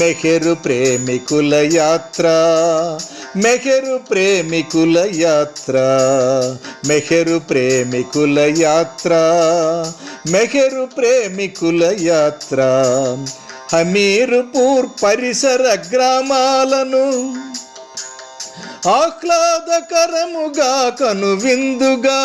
మెహరు ప్రేమికుల యాత్ర, మెహరు ప్రేమికుల యాత్ర, మెహరు ప్రేమికుల యాత్ర, మెహరు ప్రేమికుల యాత్ర. హమీర్పూర్ పరిసర గ్రామాలను ఆహ్లాదకరముగా కనువిందుగా,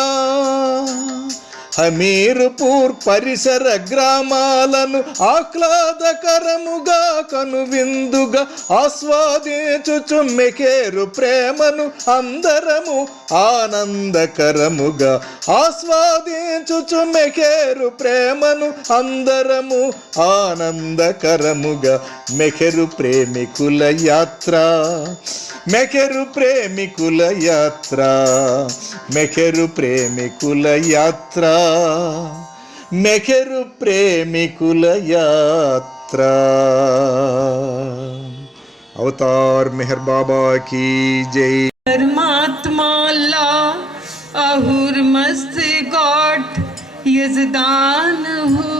హమీర్పూర్ పరిసర గ్రామాలను ఆహ్లాదకరముగా కనువిందుగా ఆస్వాదించుచు మెహరు ప్రేమను అందరము ఆనందకరముగా, ఆస్వాదించుచు మెహరు ప్రేమను అందరము ఆనందకరముగా. మెహరు ప్రేమికుల యాత్ర, మెహరు ప్రేమికుల యాత్ర, మెహరు ప్రేమికుల యాత్ర, మెహరు ప్రేమికుల యాత్ర. अवतार मेहर बाबा की जय। परमात्मा अल्लाह अहुर मस्त गॉड यजदान हो,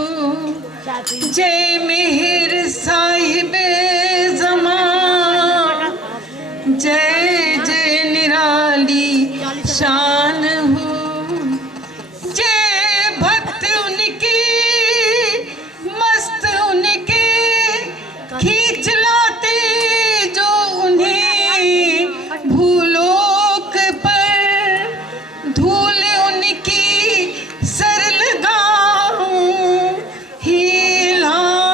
जय मेहर साहिब ज़मान, जय जय निराली शान हो, जय भक्त उनकी मस्त उनके खींच लाते जो उन्हें भूलोक पर, धूल उनकी सर लगाऊं हिलाऊं,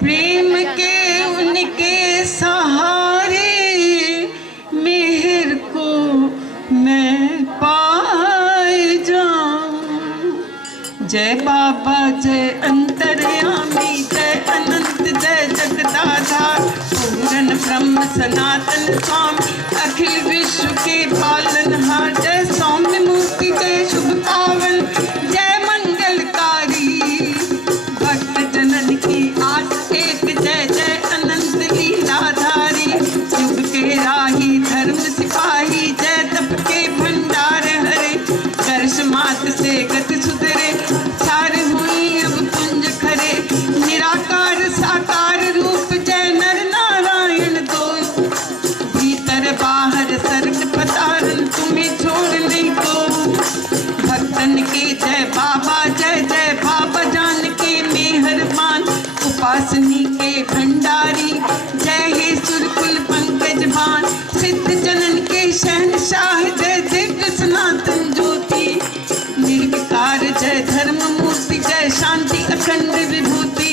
प्रेम के उनके सहारे मेहर को मैं पाए जाऊं। जय बाबा जय अंतर्यामी, जय अनंत जय जगदाधार, पूर्ण ब्रह्म सनातन स्वामी, अखिल विश्व के पालनहार। जय सौम्य मूर्ति जय शुभ पावन, जय मंगलकारी भक्त जनन की आस एक, जय जय अनंत लीलाधारी, युग के राही धर्म सिपाही, जय तप के भंडार हरे, कर्ष मात से गत सुधरे, सार हुई अब कुंज खरे, निराकार साकार रूप जय नर नारायण दो, भीतर बाहर सर्ग पतारन तुम्हें छोड़ नहीं दो। भक्तन के जय बाबा, जय जय बाबा जान के मेहरबान, उपासनी के भंडारी, जय हे सुरकुल पंकज भान, सिद्ध जनन के शहनशाह, जय दिव्य सनातन ज्योति, निर्विकार जय धर्म मूर्ति, जय शांति अखंड विभूति।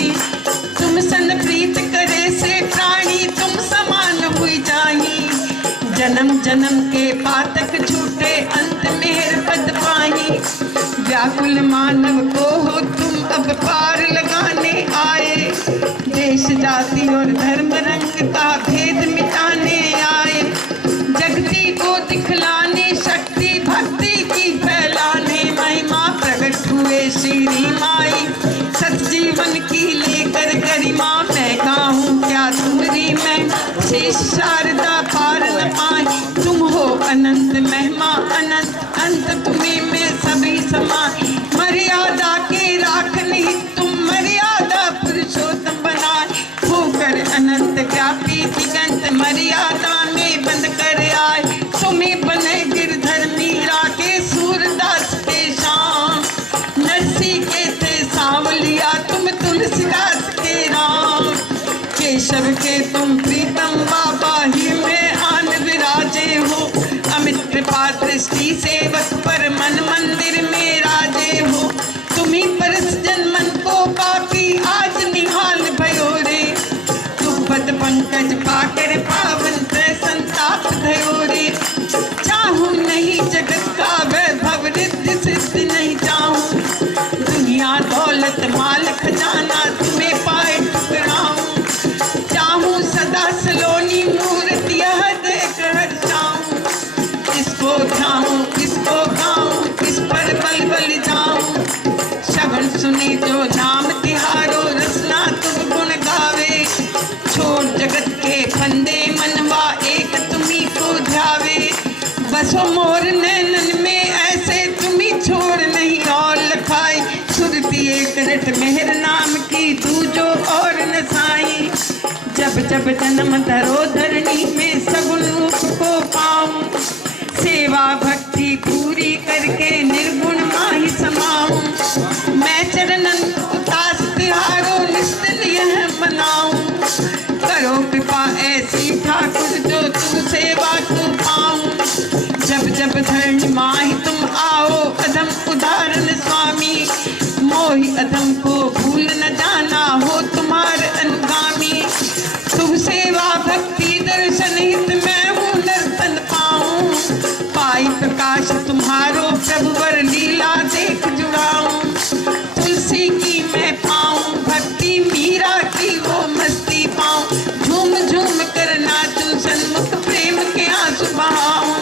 तुम सन प्रीत करे से प्राणी, तुम समान हुई जाही, जन्म जन्म के पातक छूटे, अंत मेहर पद पाही। व्याकुल मानव को हो तुम अब पार लगाने आए, देश जाति और धर्म रंग का भेद मिटाने आए, जगती को दिखलाने शक्ति भक्ति की फैलाने, महिमा प्रकट हुए श्री माई, सतजीवन की लेकर गरिमा। मैं गाऊं क्या तुम्हारी मैं, शेष शारदा पार न पाई, तुम हो अनंत महिमा अनंत, अंत तुम्हें में सभी समान। मर्यादा के राखने तुम मर्यादा पुरुषोत्तम बनाए, होकर अनंत व्यापी दिगंत मर्यादा में बंद कर आए। तुम्हें बने गिरधर मीरा के सूरदास के शाम, नरसी के थे सांवलिया तुम तुलसीदास के राम, केशव के तुम प्रीतम बाबा ही में आन विराजे हो, अमित कृपा दृष्टि सेवक पर मन मंदिर में राजे हो। तुम्ही परस जन्मन को पापी आज निहाल भयो रे, दुपद पंकज पाकर पावन त्रय संताप भयो रे। चाहूं नहीं जगत का वैभव रिद्धि सिद्धि नहीं चाहूं, दुनिया दौलत माल खजाना तुम्हें पाए ठुकराऊं। चाहूं सदा सलोनी मूर्ति यह देख हर्षाऊं, किसको ध्याऊं किसको गाऊं, किस पर बल बल जाऊं। शगुन सुनी जो नाम तिहारो, रसना तुम गुण गावे, छोड़ जगत के फंदे मनवा एक तुम्ही को ध्यावे। बसो मोर नैनन में ऐसे तुम्ही छोड़ नहीं और लखाई, सुरती एक रट मेहर नाम की दूजो और न साई। जब जन्म धरो धरणी में सगुण रूप को पाऊं, सेवा भक्ति पूरी करके निर्गुण माही समाऊं, मैं चरणन उदास तिहारो निस्तिल यह बनाऊं, करो कृपा ऐसी ठाकुर जो तू सेवा को पाऊं, जब जब धरणी माही तुम आओ अधम उदाहरण स्वामी, मोहि अधम को भूल न जाना हो तुम्हारे अनुगामी, शुभ सेवा भक्ति दर्शन हित मैं हूँ नर्तन पाऊं, पाई प्रकाश तुम्हारो प्रभुवर लीला देख जुड़ाऊं, तुलसी की मैं पाऊं भक्ति मीरा की वो मस्ती पाऊं, झूम झूम कर नाचूं सन्मुख प्रेम के आंसू बहाऊं,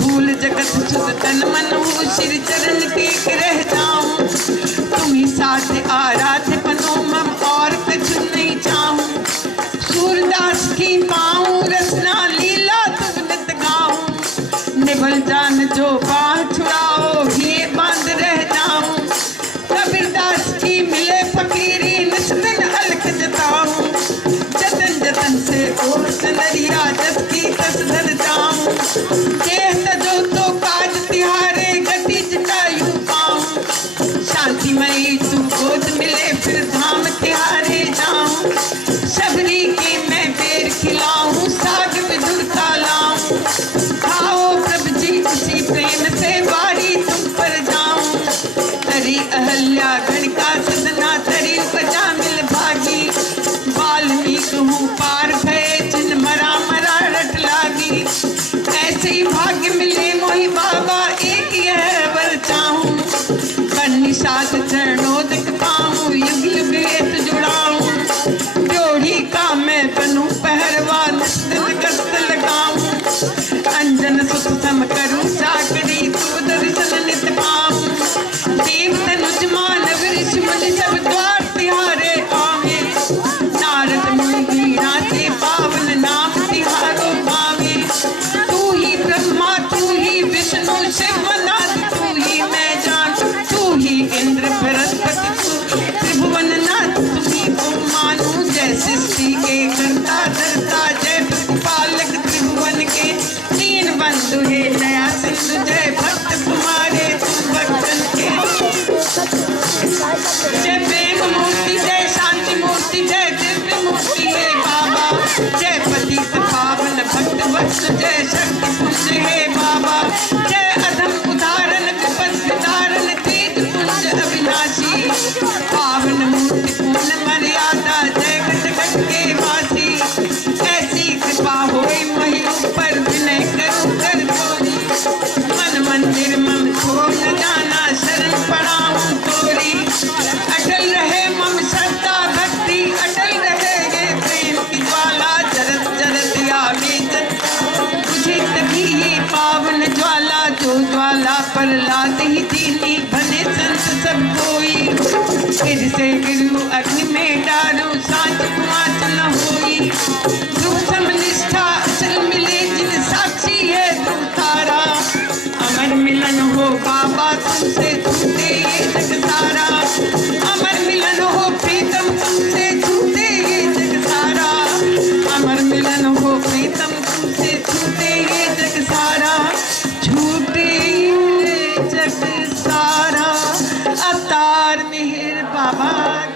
भूल जगत शुद्ध तन मन हो श्री चरण के रह जाऊं, तुम ही साथ आराध्य बनो मम और कुछ नहीं चाहूं, सूरदास की पाऊं रसना लीला तुम नित गाऊं, निभल जान जो बाह छुड़ाओ ये बांध रह जाऊं, कबीरदास की मिले फकीरी निस्बिन अलख जताऊं, जतन जतन से ओर सनरिया जस की तस धर जाऊं, देह तजो तो काज तिहारे गति जटायु पाऊं, शांतिमयी तू गोद मिले फिर धाम तिहारे जाऊं, शबरी की मैं बेर खिलाऊं साग विधुरता लाऊं, खाओ प्रभु जी उसी प्रेम से बारी तुम पर जाऊं, तरी अहल्या गणिका सदना तरी उपजा मिल भागी, वाल्मीकि हूँ पार भय जिन मरा मरा रट लागी, ऐसे ही भाग्य मिले मोहि बाबा एक यह वर चाहूं, निषाद चरणोदक पाऊं युग युग हेत जुड़ाऊं, जोड़ी का मैं बनूं पहरवा निस्तिल गस्त लगाऊं, अंजन सुख सम करूं चाकरी तू दर्शन नित पाऊं, देव तनुज मानव ऋषि मुनि सब द्वार तिहारे आवे, नारद मुनि नाचे पावन नाम तिहारो पावे, तू ही ब्रह्मा तू ही विष्णु शिव नाथ तू ही मैं जान, तू ही इंद्र बृहस्पति त्रिभुवन नाथ तुम्ही को मानू, जय सृष्टि के करता धरता जय प्रतिपालक त्रिभुवन के, तीन बंधु है नया सिंधु जय भक्त तुम्हारे तुम भक्तन के, जय प्रेम मूर्ति जय शांति मूर्ति जय दिव्य मूर्ति है बाबा, जय पतित पावन भक्त वत्स जय शक्ति पुंज है बाबा, जय अधम उदाहरण विपद विदारण अविनाशी, पावन मूर्ति पूर्ण मर्यादा जय घट घट के वासी, ऐसी कृपा होई मही ऊपर विनय करूं कर जोरी, मन मंदिर मम छोड़ न जाना शरण पड़ाऊं तोरी, अटल रहे मम श्रद्धा भक्ति अटल रहे ये प्रेम की ज्वाला, जरत जरत आवे बुझे तभी ये पावन ज्वाला, जो ज्वाला पर लाद ही दीनी बने संत सब कोई, गिर से गिरू अग्नि में डालो सांझ कुआंच न होई, ध्रुव सम निष्ठा अचल मिले जिन साक्षी है ध्रुव तारा, अमर मिलन हो बाबा तुमसे छूटे ये जग सारा, अमर मिलन हो प्रीतम तुमसे छूटे ये जग सारा, अमर मिलन हो प्रीतम तुमसे छूटे ये जग सारा, छूटे ये जग सारा, अवतार मेहर बाबा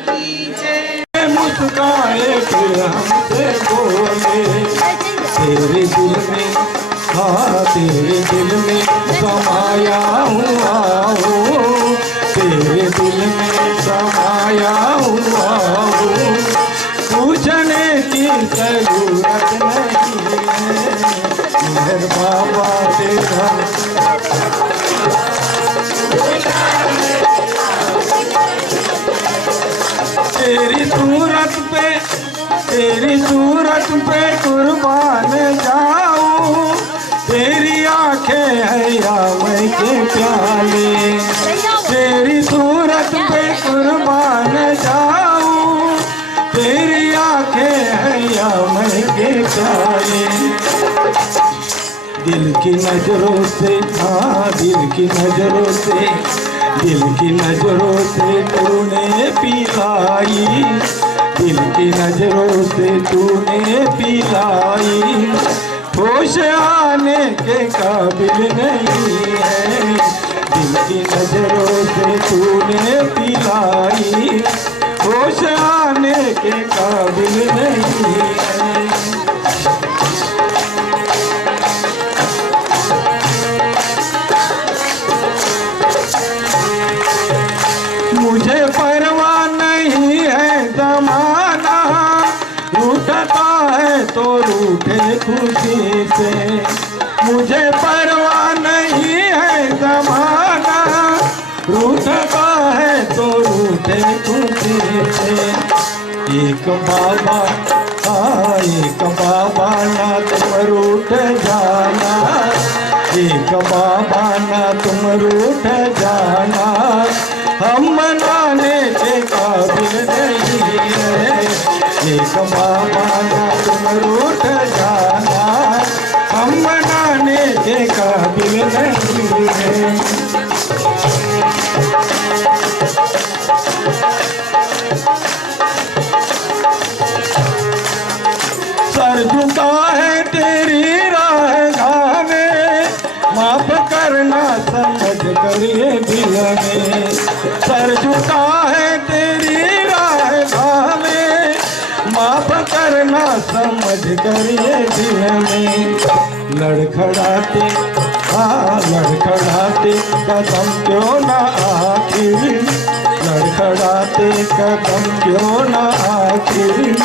की जय, मुस्काए फिर हमसे बोले, तेरे दिल में हाँ तेरे दिल में समाया हुआ हूँ, तेरे दिल में समाया हुआ हूँ, पूछने की जरूरत नहीं है, मेहर बाबा तेरा तेरी सूरत पे कुर्बान जाऊं, तेरी आंखें है या मैं के प्याले, तेरी सूरत पे कुर्बान जाऊं, तेरी आंखें है या मैं के प्याले, दिल की नजरों से हाँ दिल की नजरों से तूने पिलाई, दिल की नजरों से तूने पिलाई, होश आने के काबिल नहीं है। दिल की नजरों से तूने पिलाई, होश आने के काबिल नहीं है। मुझे परवाह नहीं है जमाना, रूठता है तो रूठे खुशी से। मुझे परवाह नहीं है जमाना, रूठता है तो रूठे खुशी से। एक बाबा एक बाबा ना तुम रूठ जाना, एक बाबा ना तुम रूठ जाना, हम मनाने के काबिल नहीं है। एक बाबा ना तुम रूठ जाना, हम मनाने के काबिल नहीं है। सर झुका है तेरी राह गावे, माफ करना समझ कर ये दिल में। सर झुका है तेरी राह गावे, माफ करना समझ कर ये दिल में। लड़खड़ाते लड़खड़ाते कदम क्यों ना आखिर, लड़खड़ाते कदम क्यों ना आखिर।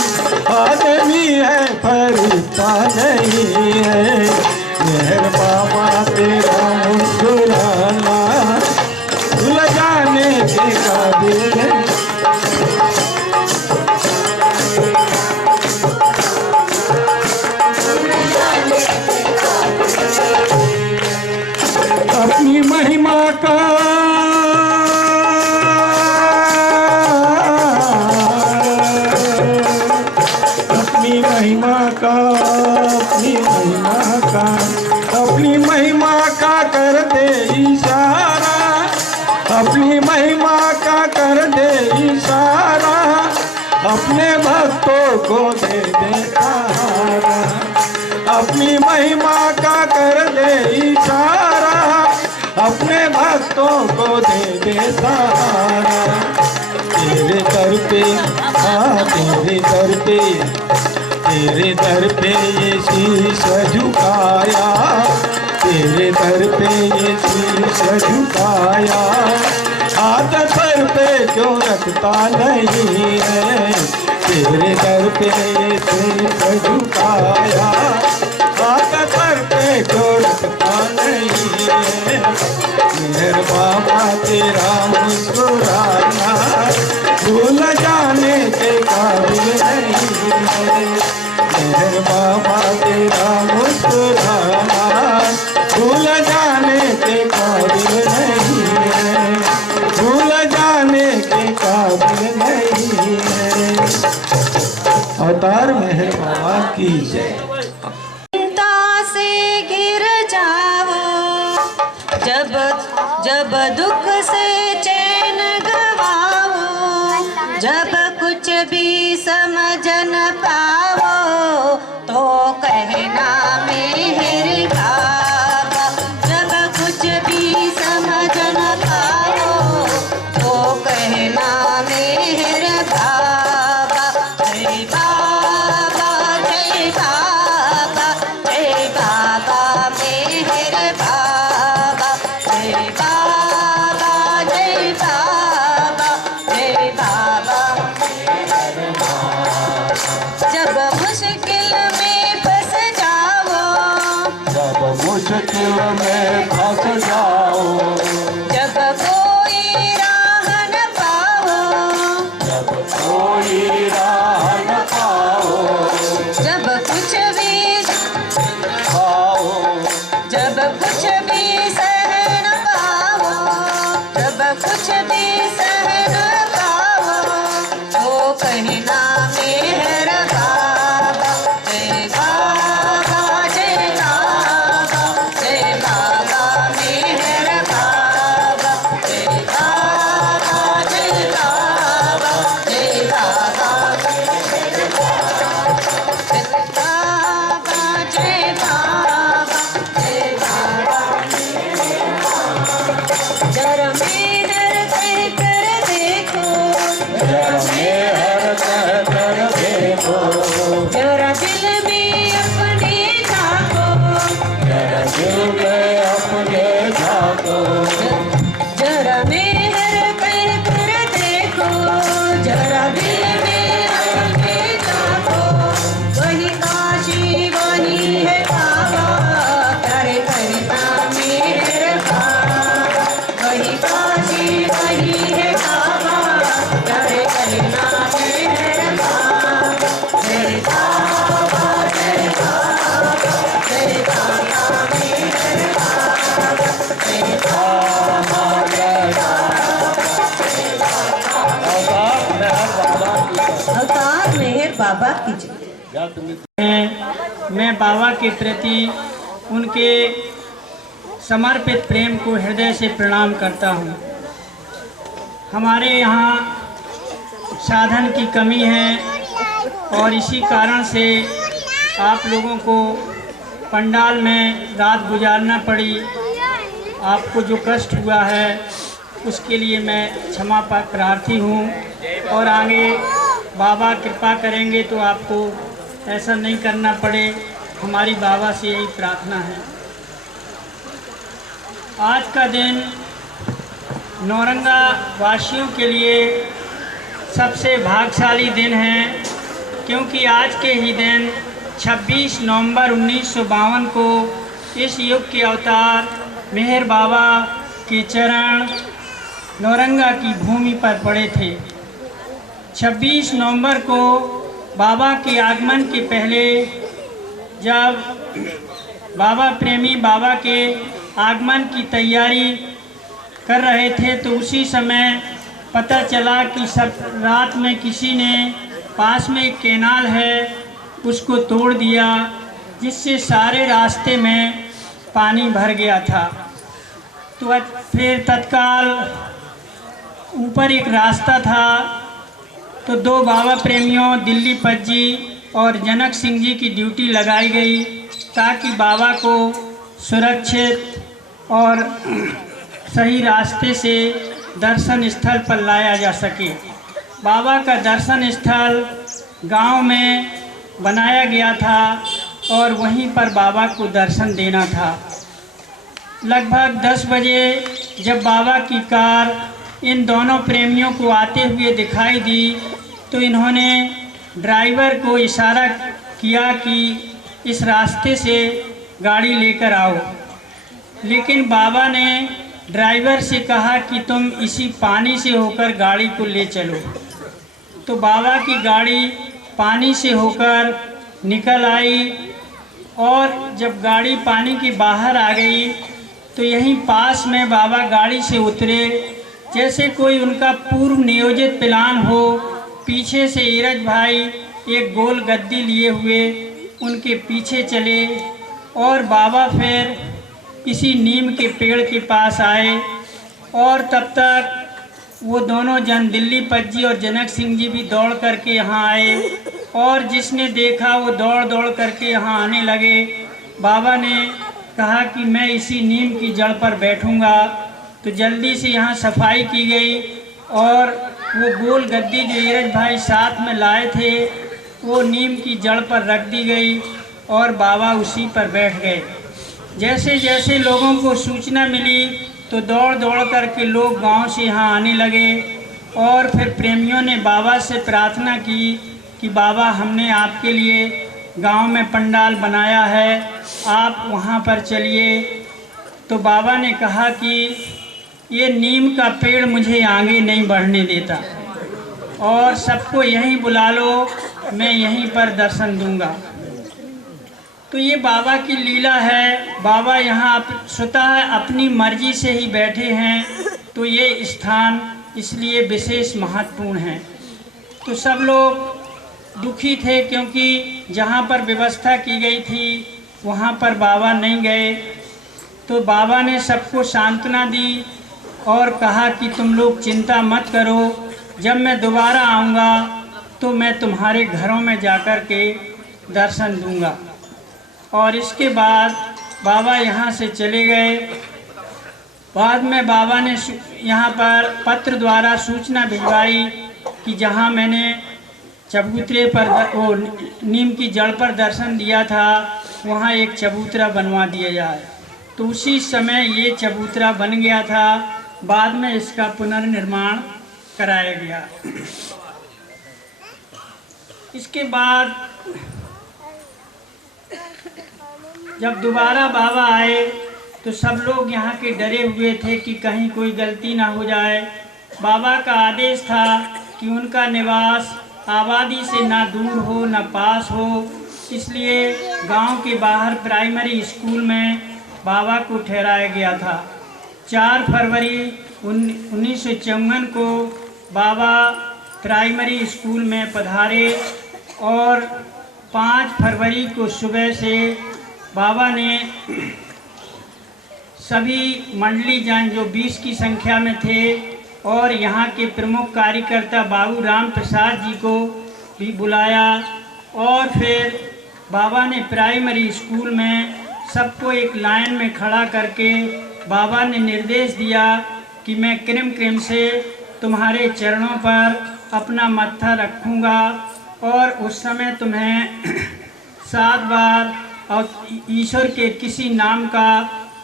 आदमी है फरिश्ता नहीं है, मेहर बाबा तेरा मुस्कुराना भूल जाने के काबिल है। अपनी महिमा का अपनी महिमा का अपनी महिमा का अपनी महिमा का कर दे इशारा, अपनी महिमा का कर दे इशारा, अपने भक्तों को दे दे सहारा। अपनी महिमा का कर दे इशारा, अपने भक्तों को दे दे सहारा। तेरे दर पे तेरे दर पे तेरे दर पे ये शीश झुकाया, तेरे दर पे ये शीश झुकाया। हाथ सर पे क्यों रखता नहीं है, तेरे दर पे ये शीश झुकाया। हाथ सर पे क्यों रखता नहीं है, मेहर बाबा तेरा मुस्कुराना भूल जाने के काबिल नहीं है। मेहर बाबा तेरा मुस्कुराना भूल जाने के काबिल नहीं है, भूल जाने के काबिल नहीं है। अवतार मेहर बाबा की जय। चिंता से घिर जाओ, जब जब दुख से चैन गवाओ, जब कुछ भी समझ न पाओ तो कहना मेहर बाबा। जब कुछ भी समझ न पाओ तो कहना मेहर बाबा। जय बाबा जय बाबा जय बाबा मेहर बाबा। जय बाबा जय बाबा जय बाबा। जब मुश्किल में फंस जाओ, जब मुश्किल में फंस जाओ, जब कोई राह न पाओ, जब कोई राह न पाओ, जब कुछ भी पाओ, जब कुछ भी सह न पाओ, जब कुछ भी सह न पाओ तो कहना मेहर बाबा। जय बाबा जय बाबा जय बाबा मेहर बाबा। जय बाबा जय बाबा जय बाबा। बाबा की जय। मैं बाबा के प्रति उनके समर्पित प्रेम को हृदय से प्रणाम करता हूँ। हमारे यहाँ साधन की कमी है और इसी कारण से आप लोगों को पंडाल में रात गुजारना पड़ी। आपको जो कष्ट हुआ है उसके लिए मैं क्षमा प्रार्थी हूँ और आगे बाबा कृपा करेंगे तो आपको ऐसा नहीं करना पड़े, हमारी बाबा से यही प्रार्थना है। आज का दिन नौरंगा वासियों के लिए सबसे भाग्यशाली दिन है, क्योंकि आज के ही दिन 26 नवंबर 1952 को इस युग के अवतार मेहर बाबा के चरण नौरंगा की भूमि पर पड़े थे। 26 नवंबर को बाबा के आगमन के पहले जब बाबा प्रेमी बाबा के आगमन की तैयारी कर रहे थे तो उसी समय पता चला कि सब रात में किसी ने पास में एक कैनाल है उसको तोड़ दिया, जिससे सारे रास्ते में पानी भर गया था। तो फिर तत्काल ऊपर एक रास्ता था, तो दो बाबा प्रेमियों दिल्ली पज्जी और जनक सिंह जी की ड्यूटी लगाई गई ताकि बाबा को सुरक्षित और सही रास्ते से दर्शन स्थल पर लाया जा सके। बाबा का दर्शन स्थल गांव में बनाया गया था और वहीं पर बाबा को दर्शन देना था। लगभग 10 बजे जब बाबा की कार इन दोनों प्रेमियों को आते हुए दिखाई दी तो इन्होंने ड्राइवर को इशारा किया कि इस रास्ते से गाड़ी लेकर आओ, लेकिन बाबा ने ड्राइवर से कहा कि तुम इसी पानी से होकर गाड़ी को ले चलो। तो बाबा की गाड़ी पानी से होकर निकल आई और जब गाड़ी पानी के बाहर आ गई तो यहीं पास में बाबा गाड़ी से उतरे। जैसे कोई उनका पूर्व नियोजित प्लान हो, पीछे से ईरज भाई एक गोल गद्दी लिए हुए उनके पीछे चले और बाबा फिर किसी नीम के पेड़ के पास आए और तब तक वो दोनों जन दिल्ली पज्जी और जनक सिंह जी भी दौड़ करके यहाँ आए और जिसने देखा वो दौड़ दौड़ करके यहाँ आने लगे। बाबा ने कहा कि मैं इसी नीम की जड़ पर बैठूँगा, तो जल्दी से यहाँ सफाई की गई और वो गोल गद्दी जो ईरज भाई साथ में लाए थे वो नीम की जड़ पर रख दी गई और बाबा उसी पर बैठ गए। जैसे जैसे लोगों को सूचना मिली तो दौड़ दौड़ करके लोग गांव से यहाँ आने लगे और फिर प्रेमियों ने बाबा से प्रार्थना की कि बाबा हमने आपके लिए गांव में पंडाल बनाया है, आप वहाँ पर चलिए। तो बाबा ने कहा कि ये नीम का पेड़ मुझे आगे नहीं बढ़ने देता और सबको यहीं बुला लो, मैं यहीं पर दर्शन दूंगा। तो ये बाबा की लीला है। बाबा यहाँ स्वतः अपनी मर्जी से ही बैठे हैं, तो ये स्थान इसलिए विशेष महत्वपूर्ण है। तो सब लोग दुखी थे क्योंकि जहाँ पर व्यवस्था की गई थी वहाँ पर बाबा नहीं गए। तो बाबा ने सबको सांत्वना दी और कहा कि तुम लोग चिंता मत करो, जब मैं दोबारा आऊँगा तो मैं तुम्हारे घरों में जाकर के दर्शन दूंगा। और इसके बाद बाबा यहाँ से चले गए। बाद में बाबा ने यहाँ पर पत्र द्वारा सूचना भिजवाई कि जहाँ मैंने चबूतरे पर वो नीम की जड़ पर दर्शन दिया था वहाँ एक चबूतरा बनवा दिया जाए। तो उसी समय ये चबूतरा बन गया था, बाद में इसका पुनर्निर्माण कराया गया। इसके बाद जब दोबारा बाबा आए तो सब लोग यहाँ के डरे हुए थे कि कहीं कोई गलती ना हो जाए। बाबा का आदेश था कि उनका निवास आबादी से ना दूर हो ना पास हो, इसलिए गांव के बाहर प्राइमरी स्कूल में बाबा को ठहराया गया था। 4 फरवरी 1954 को बाबा प्राइमरी स्कूल में पधारे और 5 फरवरी को सुबह से बाबा ने सभी मंडली जन जो 20 की संख्या में थे और यहाँ के प्रमुख कार्यकर्ता बाबू राम प्रसाद जी को भी बुलाया और फिर बाबा ने प्राइमरी स्कूल में सबको एक लाइन में खड़ा करके बाबा ने निर्देश दिया कि मैं क्रम क्रम से तुम्हारे चरणों पर अपना मत्था रखूँगा और उस समय तुम्हें 7 बार और ईश्वर के किसी नाम का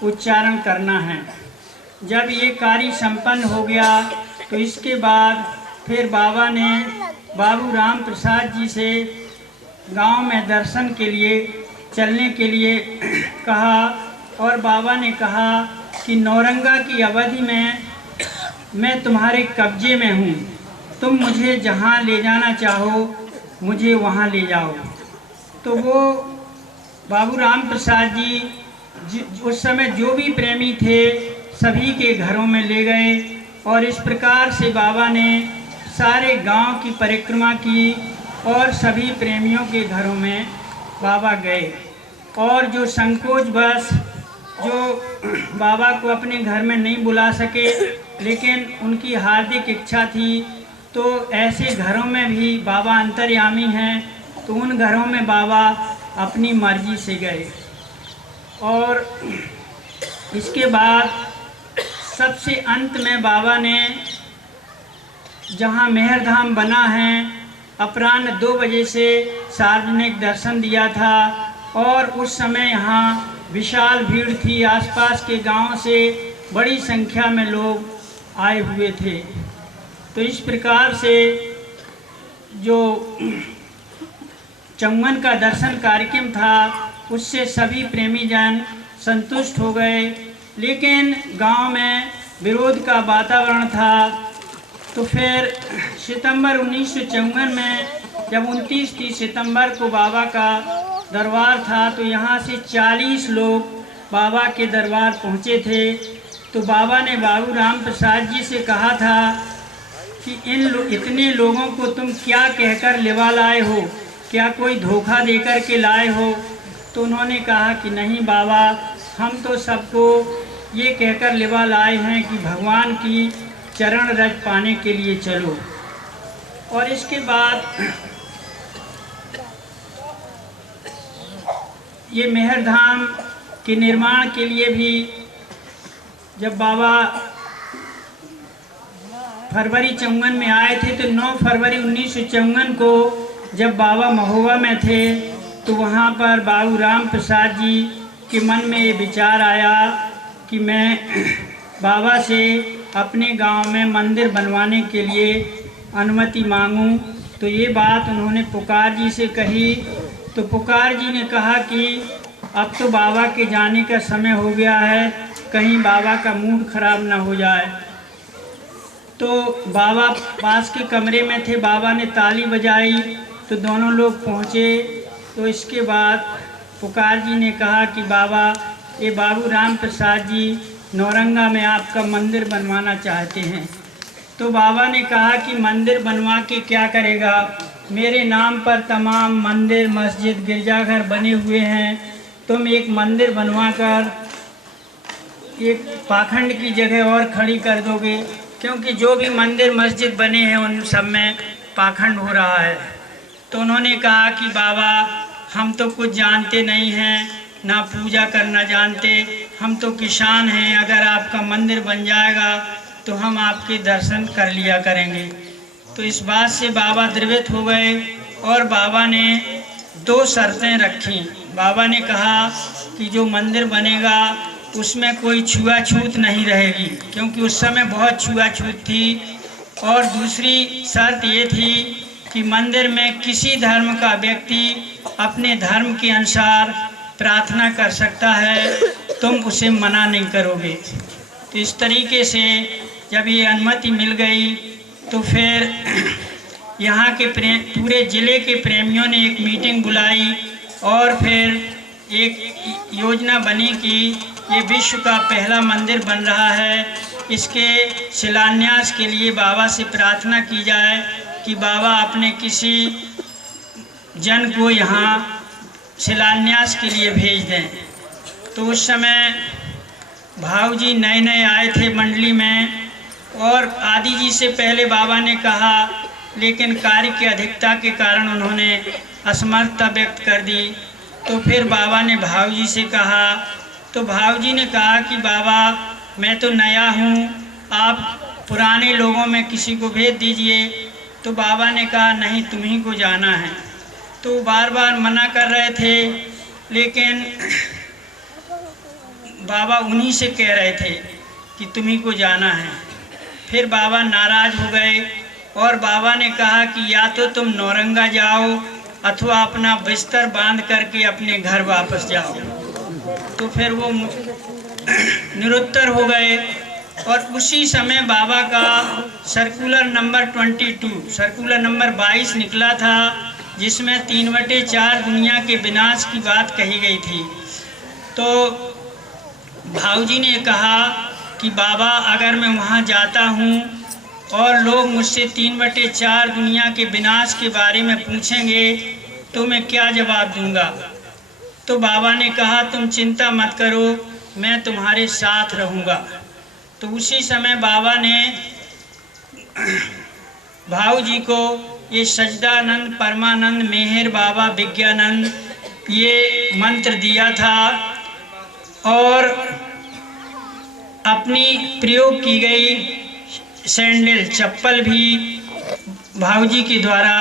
उच्चारण करना है। जब ये कार्य संपन्न हो गया तो इसके बाद फिर बाबा ने बाबू राम प्रसाद जी से गांव में दर्शन के लिए चलने के लिए कहा और बाबा ने कहा कि नौरंगा की अवधि में मैं तुम्हारे कब्जे में हूँ, तुम मुझे जहाँ ले जाना चाहो मुझे वहाँ ले जाओ। तो वो बाबू राम प्रसाद जी उस समय जो भी प्रेमी थे सभी के घरों में ले गए और इस प्रकार से बाबा ने सारे गांव की परिक्रमा की और सभी प्रेमियों के घरों में बाबा गए। और जो संकोच बस जो बाबा को अपने घर में नहीं बुला सके लेकिन उनकी हार्दिक इच्छा थी, तो ऐसे घरों में भी बाबा अंतर्यामी हैं, तो उन घरों में बाबा अपनी मर्जी से गए। और इसके बाद सबसे अंत में बाबा ने जहाँ मेहरधाम बना है अपराह्न 2 बजे से सार्वजनिक दर्शन दिया था और उस समय यहाँ विशाल भीड़ थी, आसपास के गांव से बड़ी संख्या में लोग आए हुए थे। तो इस प्रकार से जो चौवन का दर्शन कार्यक्रम था उससे सभी प्रेमी जन संतुष्ट हो गए, लेकिन गांव में विरोध का वातावरण था। तो फिर सितंबर 1954 में जब 29-30 सितंबर को बाबा का दरबार था तो यहाँ से 40 लोग बाबा के दरबार पहुँचे थे। तो बाबा ने बाबू राम प्रसाद जी से कहा था कि इतने लोगों को तुम क्या कहकर लेवा लाए हो, क्या कोई धोखा देकर के लाए हो? तो उन्होंने कहा कि नहीं बाबा, हम तो सबको ये कहकर लेवा लाए हैं कि भगवान की चरण रज पाने के लिए चलो। और इसके बाद ये मेहरधाम के निर्माण के लिए भी जब बाबा फरवरी 54 में आए थे तो 9 फरवरी 1954 को जब बाबा महोबा में थे तो वहाँ पर बाबू राम प्रसाद जी के मन में ये विचार आया कि मैं बाबा से अपने गांव में मंदिर बनवाने के लिए अनुमति मांगूं। तो ये बात उन्होंने पुकार जी से कही। तो पुकार जी ने कहा कि अब तो बाबा के जाने का समय हो गया है, कहीं बाबा का मूड खराब ना हो जाए। तो बाबा पास के कमरे में थे, बाबा ने ताली बजाई तो दोनों लोग पहुँचे। तो इसके बाद पुकार जी ने कहा कि बाबा, ये बाबू राम प्रसाद जी नौरंगा में आपका मंदिर बनवाना चाहते हैं। तो बाबा ने कहा कि मंदिर बनवा के क्या करेगा, मेरे नाम पर तमाम मंदिर मस्जिद गिरजाघर बने हुए हैं, तुम एक मंदिर बनवा कर एक पाखंड की जगह और खड़ी कर दोगे, क्योंकि जो भी मंदिर मस्जिद बने हैं उन सब में पाखंड हो रहा है। तो उन्होंने कहा कि बाबा, हम तो कुछ जानते नहीं हैं, ना पूजा करना जानते, हम तो किसान हैं, अगर आपका मंदिर बन जाएगा तो हम आपके दर्शन कर लिया करेंगे। तो इस बात से बाबा द्रवित हो गए और बाबा ने 2 शर्तें रखी। बाबा ने कहा कि जो मंदिर बनेगा उसमें कोई छुआछूत नहीं रहेगी, क्योंकि उस समय बहुत छुआछूत थी। और दूसरी शर्त ये थी कि मंदिर में किसी धर्म का व्यक्ति अपने धर्म के अनुसार प्रार्थना कर सकता है, तुम उसे मना नहीं करोगे। तो इस तरीके से जब ये अनुमति मिल गई तो फिर यहाँ के पूरे ज़िले के प्रेमियों ने एक मीटिंग बुलाई और फिर एक योजना बनी कि ये विश्व का पहला मंदिर बन रहा है, इसके शिलान्यास के लिए बाबा से प्रार्थना की जाए कि बाबा अपने किसी जन को यहाँ शिलान्यास के लिए भेज दें। तो उस समय भाऊ जी नए नए आए थे मंडली में, और आदि जी से पहले बाबा ने कहा, लेकिन कार्य की अधिकता के कारण उन्होंने असमर्थता व्यक्त कर दी। तो फिर बाबा ने भाऊ जी से कहा, तो भाऊ जी ने कहा कि बाबा मैं तो नया हूँ, आप पुराने लोगों में किसी को भेज दीजिए। तो बाबा ने कहा नहीं, तुम्ही को जाना है। तो बार बार मना कर रहे थे, लेकिन बाबा उन्हीं से कह रहे थे कि तुम्ही को जाना है। फिर बाबा नाराज़ हो गए और बाबा ने कहा कि या तो तुम नौरंगा जाओ अथवा अपना बिस्तर बांध करके अपने घर वापस जाओ। तो फिर वो निरुत्तर हो गए, और उसी समय बाबा का सर्कुलर नंबर 22, सर्कुलर नंबर 22 निकला था, जिसमें 3/4 दुनिया के विनाश की बात कही गई थी। तो भाऊजी ने कहा कि बाबा अगर मैं वहाँ जाता हूँ और लोग मुझसे 3/4 दुनिया के विनाश के बारे में पूछेंगे तो मैं क्या जवाब दूंगा। तो बाबा ने कहा तुम चिंता मत करो, मैं तुम्हारे साथ रहूँगा। तो उसी समय बाबा ने भाऊ जी को ये सजदानंद, परमानंद, मेहर बाबा, विज्ञानंद ये मंत्र दिया था, और अपनी प्रयोग की गई सैंडल, चप्पल भी भाऊजी के द्वारा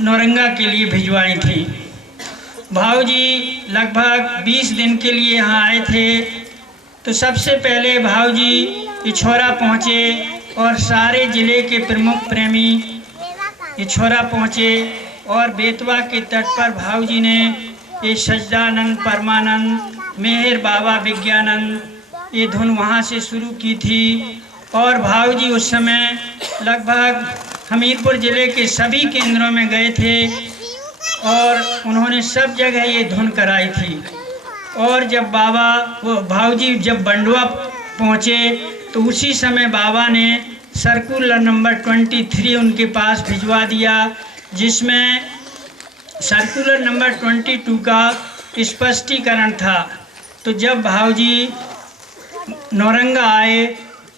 नौरंगा के लिए भिजवाई थी। भाऊजी लगभग 20 दिन के लिए यहाँ आए थे। तो सबसे पहले भाऊजी इछोरा पहुँचे और सारे ज़िले के प्रमुख प्रेमी इछोरा पहुँचे, और बेतवा के तट पर भाऊजी ने ये सजदानंद, परमानंद, मेहर बाबा, विज्ञानंद ये धुन वहाँ से शुरू की थी। और भाऊजी उस समय लगभग हमीरपुर ज़िले के सभी केंद्रों में गए थे और उन्होंने सब जगह ये धुन कराई थी। और जब बाबा वो भाऊजी जब बंडवा पहुँचे तो उसी समय बाबा ने सर्कुलर नंबर 23 उनके पास भिजवा दिया, जिसमें सर्कुलर नंबर 22 का स्पष्टीकरण था। तो जब भाऊजी नौरंगा आए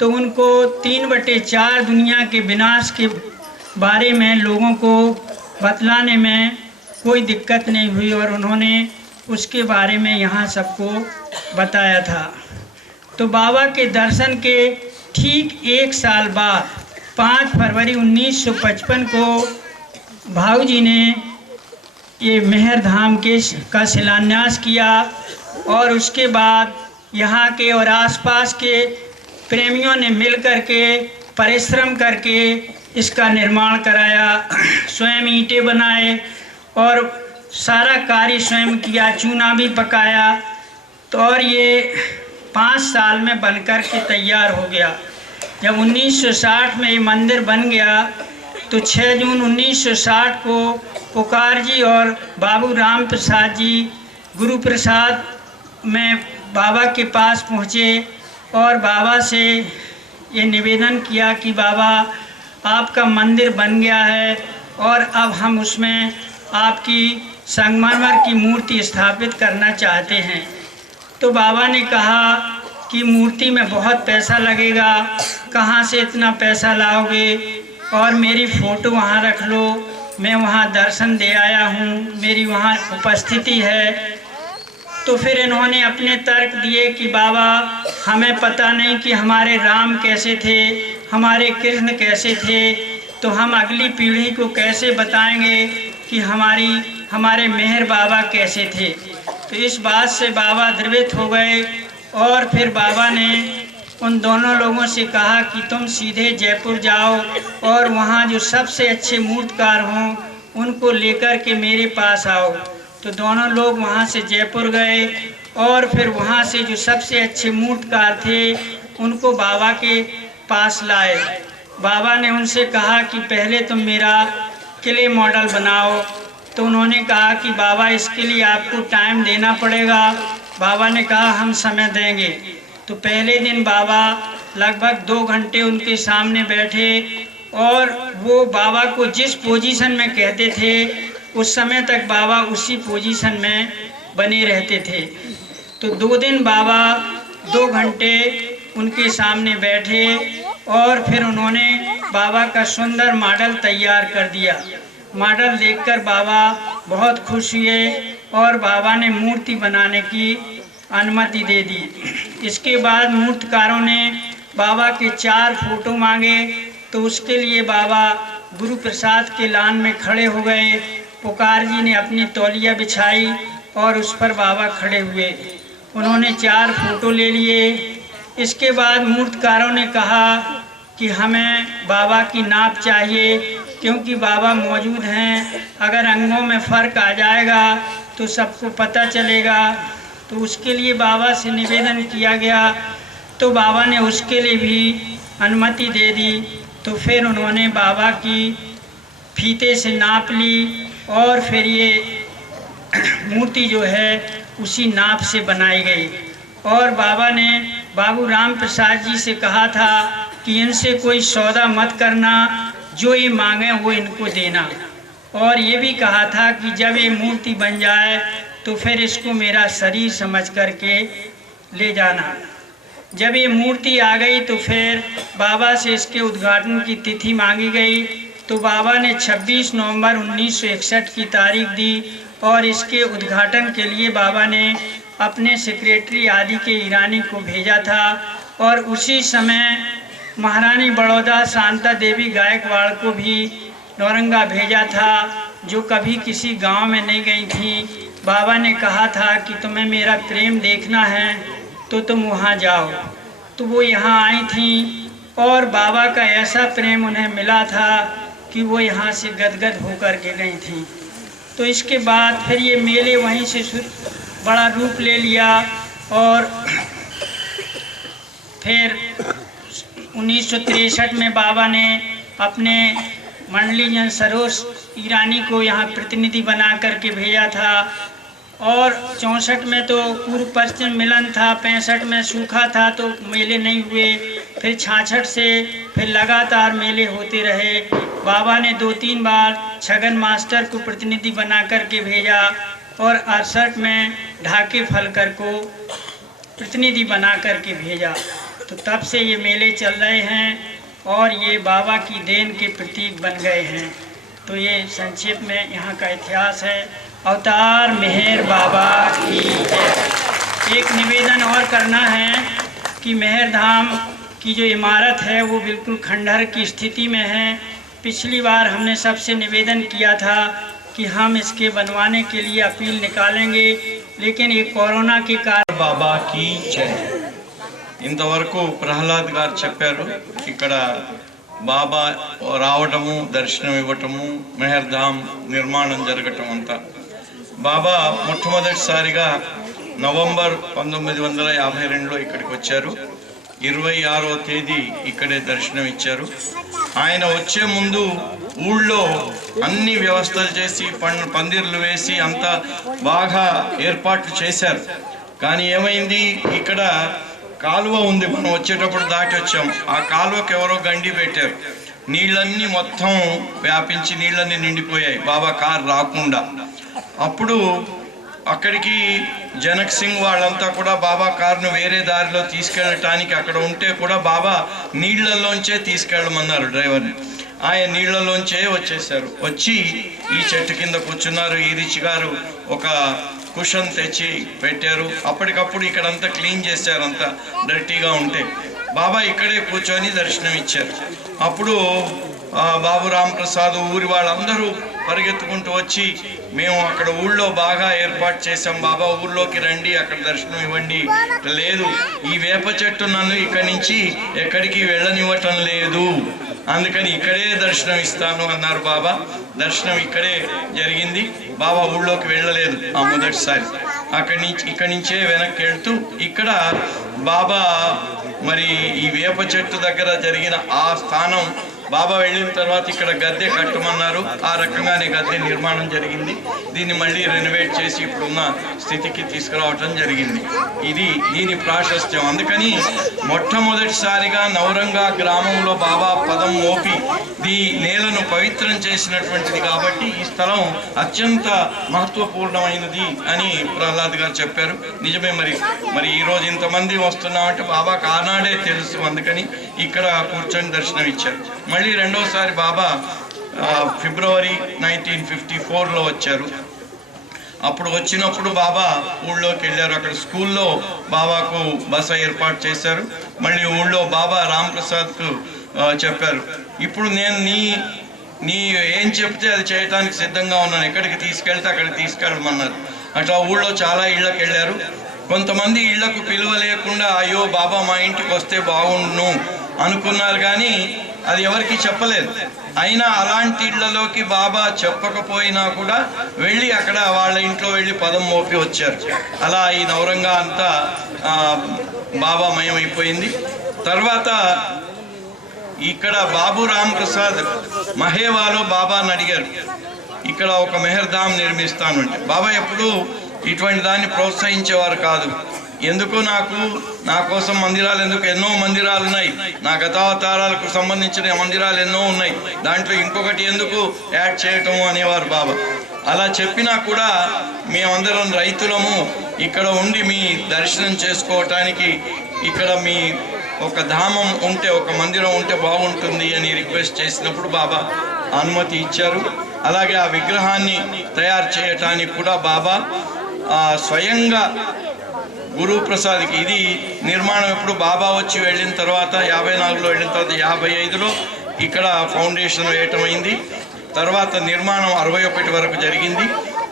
तो उनको 3/4 दुनिया के विनाश के बारे में लोगों को बतलाने में कोई दिक्कत नहीं हुई, और उन्होंने उसके बारे में यहाँ सबको बताया था। तो बाबा के दर्शन के ठीक 1 साल बाद 5 फरवरी 1955 को भाऊजी ने ये मेहर धाम का शिलान्यास किया, और उसके बाद यहाँ के और आसपास के प्रेमियों ने मिल कर के परिश्रम करके इसका निर्माण कराया। स्वयं ईंटें बनाए और सारा कार्य स्वयं किया, चूना भी पकाया। तो और ये 5 साल में बनकर के तैयार हो गया। जब 1960 में ये मंदिर बन गया तो 6 जून 1960 को पुकार जी और बाबू राम प्रसाद जी गुरु प्रसाद में बाबा के पास पहुँचे और बाबा से ये निवेदन किया कि बाबा आपका मंदिर बन गया है और अब हम उसमें आपकी संगमरमर की मूर्ति स्थापित करना चाहते हैं। तो बाबा ने कहा कि मूर्ति में बहुत पैसा लगेगा, कहाँ से इतना पैसा लाओगे, और मेरी फ़ोटो वहाँ रख लो, मैं वहाँ दर्शन दे आया हूँ, मेरी वहाँ उपस्थिति है। तो फिर इन्होंने अपने तर्क दिए कि बाबा हमें पता नहीं कि हमारे राम कैसे थे, हमारे कृष्ण कैसे थे, तो हम अगली पीढ़ी को कैसे बताएंगे कि हमारे मेहर बाबा कैसे थे। तो इस बात से बाबा द्रवित हो गए, और फिर बाबा ने उन दोनों लोगों से कहा कि तुम सीधे जयपुर जाओ और वहाँ जो सबसे अच्छे मूर्तकार हों उनको लेकर के मेरे पास आओ। तो दोनों लोग वहाँ से जयपुर गए और फिर वहाँ से जो सबसे अच्छे मूर्तकार थे उनको बाबा के पास लाए। बाबा ने उनसे कहा कि पहले तुम मेरा क्ले मॉडल बनाओ। तो उन्होंने कहा कि बाबा इसके लिए आपको टाइम देना पड़ेगा। बाबा ने कहा हम समय देंगे। तो पहले दिन बाबा लगभग 2 घंटे उनके सामने बैठे और वो बाबा को जिस पोजीशन में कहते थे उस समय तक बाबा उसी पोजीशन में बने रहते थे। तो 2 दिन बाबा 2 घंटे उनके सामने बैठे और फिर उन्होंने बाबा का सुंदर मॉडल तैयार कर दिया। मॉडल देखकर बाबा बहुत खुश हुए और बाबा ने मूर्ति बनाने की अनुमति दे दी। इसके बाद मूर्तिकारों ने बाबा के 4 फोटो मांगे, तो उसके लिए बाबा गुरु प्रसाद के लान में खड़े हो गए। पुकार जी ने अपनी तौलिया बिछाई और उस पर बाबा खड़े हुए। उन्होंने 4 फोटो ले लिए। इसके बाद मूर्तिकारों ने कहा कि हमें बाबा की नाप चाहिए, क्योंकि बाबा मौजूद हैं, अगर अंगों में फ़र्क आ जाएगा तो सबको पता चलेगा। तो उसके लिए बाबा से निवेदन किया गया, तो बाबा ने उसके लिए भी अनुमति दे दी। तो फिर उन्होंने बाबा की फीते से नाप ली और फिर ये मूर्ति जो है उसी नाप से बनाई गई। और बाबा ने बाबू राम प्रसाद जी से कहा था कि इनसे कोई सौदा मत करना, जो ये मांगे वो इनको देना। और ये भी कहा था कि जब ये मूर्ति बन जाए तो फिर इसको मेरा शरीर समझ करके ले जाना। जब ये मूर्ति आ गई तो फिर बाबा से इसके उद्घाटन की तिथि मांगी गई। तो बाबा ने 26 नवंबर 1961 की तारीख दी और इसके उद्घाटन के लिए बाबा ने अपने सेक्रेटरी आदि के ईरानी को भेजा था। और उसी समय महारानी बड़ौदा शांता देवी गायकवाड़ को भी नौरंगा भेजा था, जो कभी किसी गांव में नहीं गई थी। बाबा ने कहा था कि तुम्हें मेरा प्रेम देखना है तो तुम वहाँ जाओ। तो वो यहाँ आई थी और बाबा का ऐसा प्रेम उन्हें मिला था कि वो यहाँ से गदगद होकर के गई थी। तो इसके बाद फिर ये मेले वहीं से बड़ा रूप ले लिया और फिर 1963 में बाबा ने अपने मंडली जन सरोज ईरानी को यहाँ प्रतिनिधि बना करके भेजा था। और 64 में तो पूर्व पश्चिम मिलन था, 65 में सूखा था तो मेले नहीं हुए। फिर 66 से फिर लगातार मेले होते रहे। बाबा ने 2-3 बार छगन मास्टर को प्रतिनिधि बना करके भेजा और 68 में ढाके फलकर को प्रतिनिधि बना करके भेजा। तो तब से ये मेले चल रहे हैं और ये बाबा की देन के प्रतीक बन गए हैं। तो ये संक्षेप में यहाँ का इतिहास है। अवतार मेहर बाबा की जय। एक निवेदन और करना है कि मेहर धाम की जो इमारत है वो बिल्कुल खंडहर की स्थिति में है। पिछली बार हमने सबसे निवेदन किया था कि हम इसके बनवाने के लिए अपील निकालेंगे, लेकिन ये कोरोना के कारण బాబా की जय। ఇంతవరకు ప్రహ్లాద్ గారు చెప్పారు ఇక్కడ బాబా రావటము దర్శనం ఇవ్వటము మెహర్ ధామ్ నిర్మాణం జరగటం అంతా బాబా మొట్టమొదటిసారిగా నవంబర్ 1952లో ఇక్కడికి వచ్చారు। 26వ తేదీ ఇక్కడే దర్శనం ఇచ్చారు। ఆయన వచ్చే ముందు ఊళ్ళో అన్ని వ్యవస్థలు చేసి పందిర్లు వేసి అంతా బాగా ఏర్పాట్లు చేశారు। కానీ ఏమైంది, ఇక్కడ కాలువ ఉంది, మనం వచ్చేటప్పుడు దాటి వచ్చాం, ఆ కాలువకి ఎవరో గండి పెట్టారు, నీళ్ళన్నీ మొత్తం వ్యాపించి నీళ్ళన్నీ నిండిపోయాయి బాబా కారు రాకుండా। అప్పుడు అక్కడికి జనక్ సింగ్ వాళ్ళంతా కూడా బాబా కారును వేరే దారిలో తీసుకెళ్ళటానికి అక్కడ ఉంటే కూడా బాబా నీళ్లలోంచే తీసుకెళ్ళమన్నారు డ్రైవర్ని। ఆయన నీళ్లలోంచే వచ్చేసారు, వచ్చి ఈ చెట్టు కింద కూర్చున్నారు। ఈ రిచ్ గారు ఒక కుషన్ తెచ్చి పెట్టారు, అప్పటికప్పుడు ఇక్కడంతా క్లీన్ చేశారు, అంతా డర్టీగా ఉంటే బాబా ఇక్కడే కూర్చొని దర్శనం ఇచ్చారు। అప్పుడు బాబు రాంప్రసాద్ ఊరి వాళ్ళందరూ పరిగెత్తుకుంటూ వచ్చి మేము అక్కడ ఊళ్ళో బాగా ఏర్పాటు చేసాం, బాబా ఊళ్ళోకి రండి, అక్కడ దర్శనం ఇవ్వండి। లేదు, ఈ వేప చెట్టు నన్ను ఇక్కడి నుంచి ఎక్కడికి వెళ్ళనివ్వటం లేదు, అందుకని ఇక్కడే దర్శనం ఇస్తాను అన్నారు బాబా। దర్శనం ఇక్కడే జరిగింది, బాబా ఊళ్ళోకి వెళ్ళలేదు ఆ మొదటిసారి। ఇక్కడి నుంచే వెనక్కి వెళ్తూ ఇక్కడ బాబా మరి ఈ వేప చెట్టు దగ్గర జరిగిన ఆ స్థానం బాబా వెళ్ళిన తర్వాత ఇక్కడ గద్దె కట్టమన్నారు, ఆ రకంగానే గద్దె నిర్మాణం జరిగింది। దీన్ని మళ్ళీ రెనోవేట్ చేసి ఇప్పుడున్న స్థితికి తీసుకురావటం జరిగింది। ఇది దీని ప్రాశస్త్యం। అందుకని మొట్టమొదటిసారిగా నవరంగా గ్రామంలో బాబా పదం మోపి ఈ నేలను పవిత్రం చేసినటువంటిది కాబట్టి ఈ స్థలం అత్యంత మహత్వపూర్ణమైనది అని ప్రహ్లాద్ గారు చెప్పారు. నిజమే. మరి ఈరోజు ఇంతమంది వస్తున్నామంటే బాబాకు ఆనాడే తెలుసు, అందుకని ఇక్కడ కూర్చొని దర్శనం ఇచ్చారు. మళ్ళీ రెండోసారి బాబా ఫిబ్రవరి 1954లో వచ్చారు. అప్పుడు వచ్చినప్పుడు బాబా ఊళ్ళోకి వెళ్ళారు. అక్కడ స్కూల్లో బాబాకు బస ఏర్పాటు చేశారు. మళ్ళీ ఊళ్ళో బాబా రాంప్రసాద్కు చెప్పారు, ఇప్పుడు నేను నీ ఏం చెప్తే అది చేయడానికి సిద్ధంగా ఉన్నాను, ఎక్కడికి తీసుకెళ్తే అక్కడికి తీసుకెళ్ళమన్నారు. అట్లా ఊళ్ళో చాలా ఇళ్ళకి వెళ్ళారు. కొంతమంది ఇళ్లకు పిలువ లేకుండా అయ్యో బాబా మా ఇంటికి వస్తే బాగుండును అనుకున్నారు, కానీ అది ఎవరికి చెప్పలేదు. అయినా అలాంటి ఇళ్లలోకి బాబా చెప్పకపోయినా కూడా వెళ్ళి అక్కడ వాళ్ళ ఇంట్లో వెళ్ళి పదం మోపి వచ్చారు. అలా ఈ నవరంగా అంతా బాబా మయమైపోయింది. తర్వాత ఇక్కడ బాబు రామ్ ప్రసాద్ మహేవాలో బాబాని అడిగారు, ఇక్కడ ఒక మెహర్ధామ్ నిర్మిస్తాను అంటే బాబా ఎప్పుడూ ఇటువంటి దాన్ని ప్రోత్సహించేవారు కాదు. ఎందుకు నా కోసం మందిరాలు ఎందుకు, ఎన్నో మందిరాలు ఉన్నాయి, నా గతావతారాలకు సంబంధించిన మందిరాలు ఎన్నో ఉన్నాయి, దాంట్లో ఇంకొకటి ఎందుకు యాడ్ చేయటము అనేవారు బాబా. అలా చెప్పినా కూడా మేమందరం రైతులము, ఇక్కడ ఉండి మీ దర్శనం చేసుకోవటానికి ఇక్కడ మీ ఒక ధామం ఉంటే, ఒక మందిరం ఉంటే బాగుంటుంది అని రిక్వెస్ట్ చేసినప్పుడు బాబా అనుమతి ఇచ్చారు. అలాగే ఆ విగ్రహాన్ని తయారు చేయటానికి కూడా బాబా స్వయంగా గురుప్రసాద్కి, ఇది నిర్మాణం ఎప్పుడు బాబా వచ్చి వెళ్ళిన తర్వాత 54లో వెళ్ళిన తర్వాత 55లో ఇక్కడ ఫౌండేషన్ వేయటం అయింది. తర్వాత నిర్మాణం 61 వరకు జరిగింది.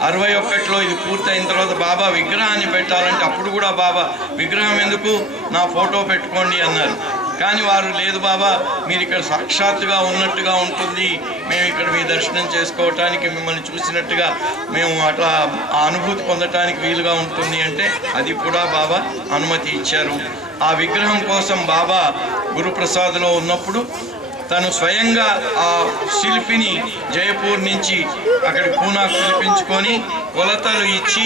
61లో ఇది పూర్తయిన తర్వాత బాబా విగ్రహాన్ని పెట్టాలంటే అప్పుడు కూడా బాబా విగ్రహం ఎందుకు, నా ఫోటో పెట్టుకోండి అన్నారు. కానీ వారు లేదు బాబా, మీరు ఇక్కడ సాక్షాత్తుగా ఉన్నట్టుగా ఉంటుంది, మేము ఇక్కడ మీ దర్శనం చేసుకోవటానికి, మిమ్మల్ని చూసినట్టుగా మేము అట్లా ఆ అనుభూతి పొందటానికి వీలుగా ఉంటుంది అంటే అది కూడా బాబా అనుమతి ఇచ్చారు. ఆ విగ్రహం కోసం బాబా గురుప్రసాద్లో ఉన్నప్పుడు తను స్వయంగా ఆ శిల్పిని జైపూర్ నుంచి అక్కడి పూనాకు పిలిపించుకొని కొలతలు ఇచ్చి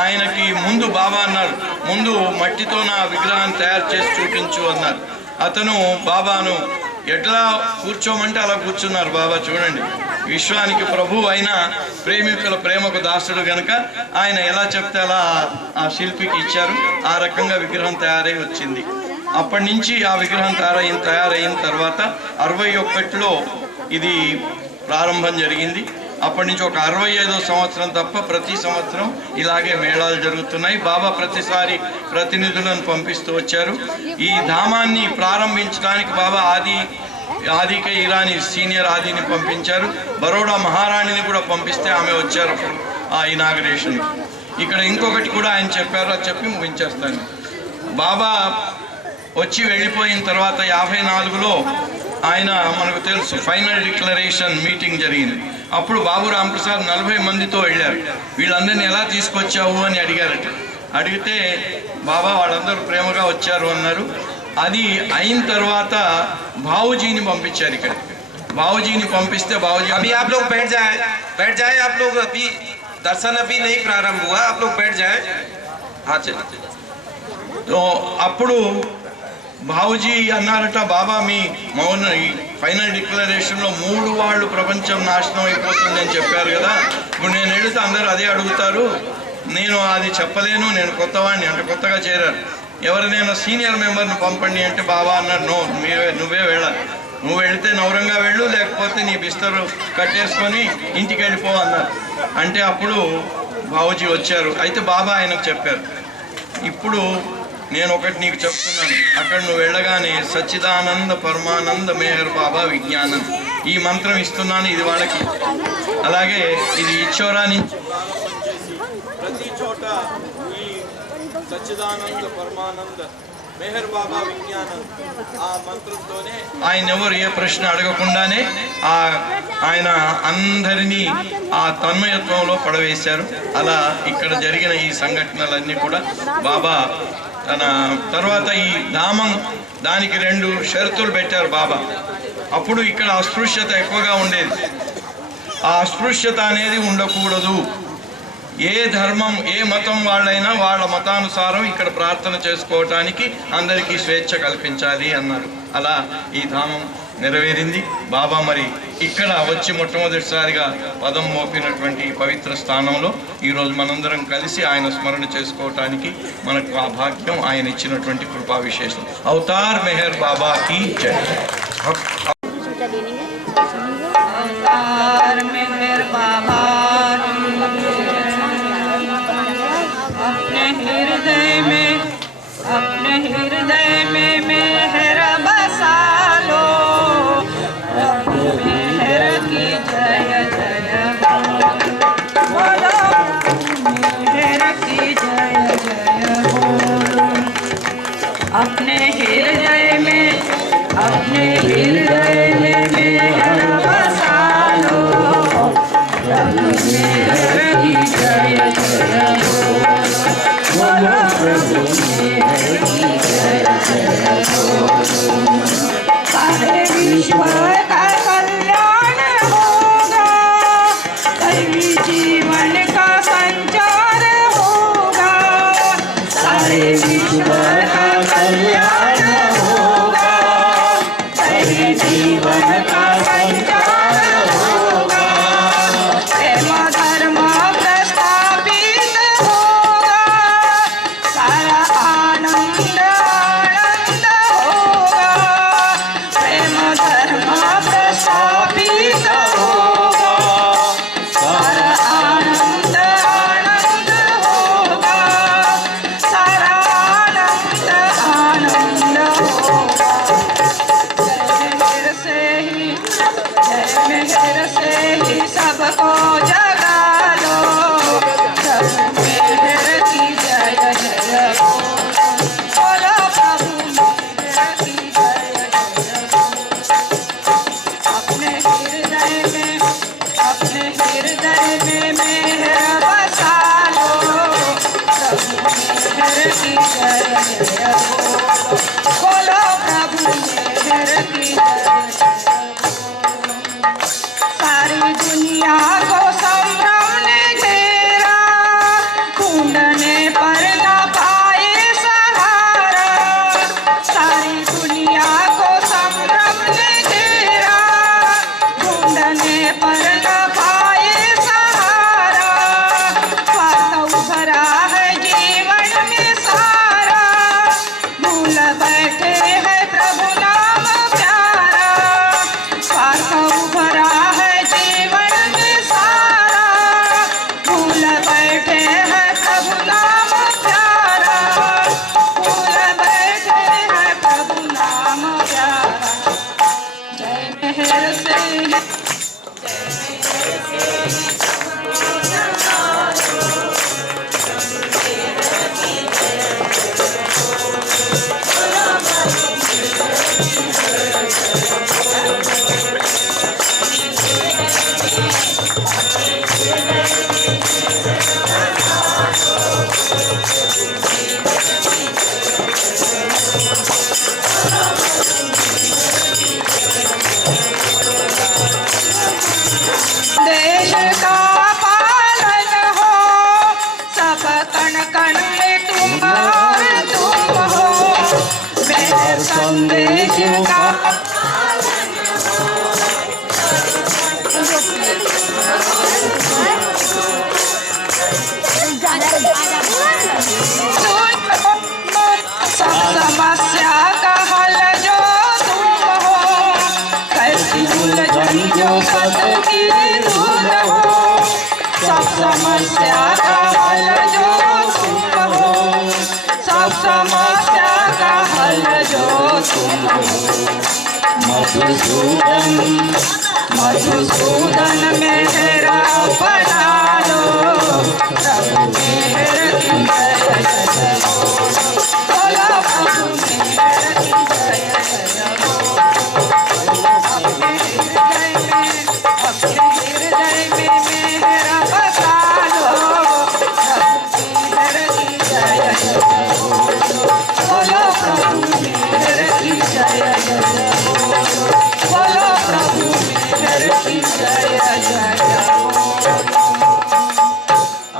ఆయనకి ముందు బాబా అన్నారు, ముందు మట్టితో నా విగ్రహాన్ని తయారు చేసి చూపించు అన్నారు. అతను బాబాను ఎట్లా కూర్చోమంటే అలా కూర్చున్నారు. బాబా చూడండి, విశ్వానికి ప్రభు అయిన ప్రేమికుల ప్రేమకు దాసుడు గనుక ఆయన ఎలా చెప్తే అలా ఆ శిల్పికి ఇచ్చారు. ఆ రకంగా విగ్రహం తయారై వచ్చింది. అప్పటి నుంచి ఆ విగ్రహం తయారైన తర్వాత 61లో ఇది ప్రారంభం జరిగింది. అప్పటి నుంచి ఒక 65వ సంవత్సరం తప్ప ప్రతి సంవత్సరం ఇలాగే మేళాలు జరుగుతున్నాయి. బాబా ప్రతిసారి ప్రతినిధులను పంపిస్తూ వచ్చారు. ఈ ధామాన్ని ప్రారంభించడానికి బాబా ఆదికే ఇరానీ సీనియర్ ఆదిని పంపించారు. బరోడా మహారాణిని కూడా పంపిస్తే ఆమె వచ్చారు ఆ ఇనాగరేషన్. ఇక్కడ ఇంకొకటి కూడా ఆయన చెప్పారు, అది చెప్పి ముగించేస్తాను. బాబా వచ్చి వెళ్ళిపోయిన తర్వాత 54లో ఆయన మనకు తెలుసు ఫైనల్ డిక్లరేషన్ మీటింగ్ జరిగింది. అప్పుడు బాబు రాంప్రసాద్ 40 మందితో వెళ్ళారు. వీళ్ళందరినీ ఎలా తీసుకొచ్చావు అని అడిగారట. అడిగితే బాబా వాళ్ళందరూ ప్రేమగా వచ్చారు అన్నారు. అది అయిన తర్వాత బావుజీని పంపించారు. ఇక్కడ బావుజీని పంపిస్తే బావుజీ अभी आप लोग बैठ जाए आप लोग, अभी दर्शन अभी नहीं प्रारंभ हुआ, आप लोग बैठ जाए. हाँ चलिए. అప్పుడు బావుజీ అన్నారట, బాబా మీ మౌన ఈ ఫైనల్ డిక్లరేషన్లో 3 వాళ్ళు ప్రపంచం నాశనం అయిపోతుందని చెప్పారు కదా, ఇప్పుడు నేను వెళితే అందరూ అదే అడుగుతారు, నేను అది చెప్పలేను, నేను కొత్తవాడిని అంటే కొత్తగా చేరారు, ఎవరినైనా సీనియర్ మెంబర్ని పంపండి అంటే బాబా అన్నారు, నో నువ్వే వెళ్ళాలి, నువ్వు వెళితే నవరంగా వెళ్ళు, లేకపోతే నీ బిస్తరు కట్టేసుకొని ఇంటికి వెళ్ళిపో అన్నారు. అంటే అప్పుడు బావుజీ వచ్చారు. అయితే బాబా ఆయనకు చెప్పారు, ఇప్పుడు నేను ఒకటి నీకు చెప్తున్నాను, అక్కడ నువ్వు వెళ్ళగానే సచ్చిదానంద పరమానంద మేహర్ బాబా విజ్ఞానం ఈ మంత్రం ఇస్తున్నాను, ఇది వాళ్ళకి. అలాగే ఇది ఈశ్వరా నుంచి ప్రతి చోట ఈ సచ్చిదానంద పరమానంద మేహర్ బాబా విజ్ఞానం ఆ మంత్రంతోనే ఆయన ఎవరు ఏ ప్రశ్న అడగకుండానే ఆయన అందరినీ ఆ తన్మయత్వంలో పడవేశారు. అలా ఇక్కడ జరిగిన ఈ సంఘటనలన్నీ కూడా బాబా తన తర్వాత ఈ ధామం దానికి 2 షరతులు పెట్టారు బాబా. అప్పుడు ఇక్కడ అస్పృశ్యత ఎక్కువగా ఉండేది. ఆ అస్పృశ్యత అనేది ఉండకూడదు. ఏ ధర్మం ఏ మతం వాళ్ళైనా వాళ్ళ మతానుసారం ఇక్కడ ప్రార్థన చేసుకోవటానికి అందరికీ స్వేచ్ఛ కల్పించాలి అన్నారు. అలా ఈ ధామం నెరవేరింది. బాబా మరి ఇక్కడ వచ్చి మొట్టమొదటిసారిగా పదం మోపినటువంటి పవిత్ర స్థానంలో ఈరోజు మనందరం కలిసి ఆయన స్మరణ చేసుకోవటానికి మనకు ఆ భాగ్యం ఆయన ఇచ్చినటువంటి కృపా విశేషం. అవతార్ మెహర్ బాబా की जय. अवतार मेहर बाबा अपने हृदय में मेहर बसा लो, प्रभु मेहर की जय जय बोलो, मेहर की जय जय बोलो। अपने हृदय में मेहर बसा लो, प्रभु मेहर की जय जय बोलो, प्रभु मेहर की जय जय बोलो। सारे विश्व का कल्याण होगा, कभी जीवन का संचार होगा, सारे विश्व का कल्याण होगा, कभी जीवन का संचार होगा, प्रेम धर्म प्रस्थापित होगा, सारा आनंद आनंद होगा, प्रेम धर्म प्रस्थापित होगा, सारा आनंद आनंद होगा, सारा आनंद आनंद होगा। जय मेहर से ही सबको जगा लो, प्रभु मेहर की जय जय बोलो, प्रभु मेहर की जय जय बोलो। अपने हृदय में मेहर बसा लो, प्रभु मेहर की जय जय बोलो, प्रभु मेहर की जय जय। सारी दुनिया को संभ्रम ने घेरा, ढूंढने पर न पाए सहारा, सारी दुनिया को संभ्रम ने घेरा, ढूंढने पर न पाए सहारा, स्वार्थ उभरा है जीवन में सारा, भूल बैठे है प्रभु नाम प्यारा, स्वार्थ उभरा है जीवन में सारा, भूल बैठे है प्रभु नाम प्यारा, भूल बैठे है प्रभु नाम प्यारा। जय मेहर से देश का पालन हो, सब कण कण में तुम और तुम हो, मेरे संदेश का सब समस्या का हल जो तुम हो, कैसी उलझन जो सबकी दूर हो, सब समस्या का हल जो तुम हो, सब समस्या का हल जो तुम हो। मधुसूदन मेहरा बना लो, प्रभु मेहर की जय जय बोलो, प्रभु मेहर की जय जय बोलो। अपने हृदय में मेहरा बसा लो, प्रभु मेहर की जय जय बोलो, प्रभु मेहर की जय जय बोलो, प्रभु मेहर की जय जय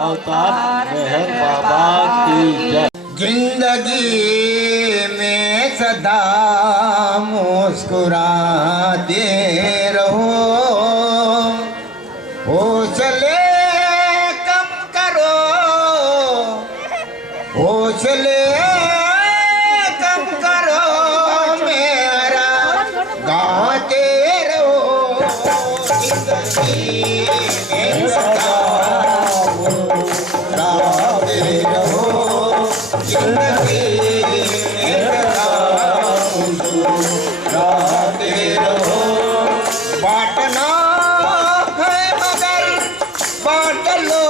अवतार मेहर बाबा की जय। जिंदगी में सदा मुस्कुराते रहो, हौसले कम करो, हौसले कम करो, मेरा गाते रहो, जिंदगी में सदा मुस्कुराते रहो, जिंदगी में सदा मुस्कुराते रहो। बांटना है मगर बांट लो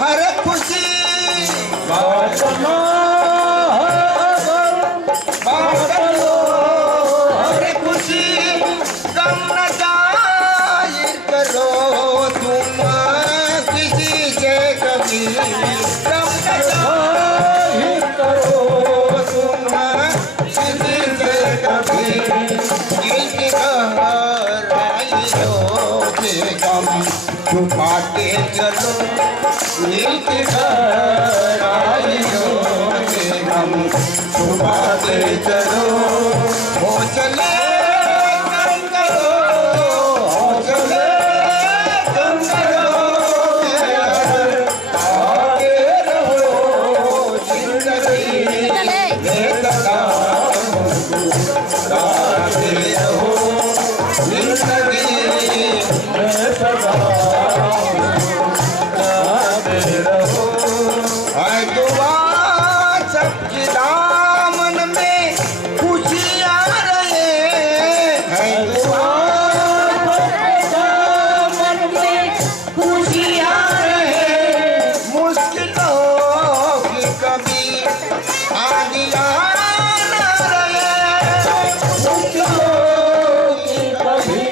हर खुशी, बांटना बांट लो हर खुशी, गम न जाहिर करो तुम किसी से कभी, गम न जाहिर करो तुम किसी से कभी, इनकी गहराइयों के गम छुपाते चलो, इनकी गहराइयों के गम छुपाते चलो, हौसले कम करो, हौसले कम करो, आगे रहो, जिंदगी में सदा मुस्कुराते रहो, जिंदगी में सदा मुस्कुराते रहो। है दुआ सबके दामन में खुशियाँ रहे, है दुआ सबके दामन में खुशियाँ रहे, मुश्किलों की कभी आदियाँ न रहे, मुश्किलों की कभी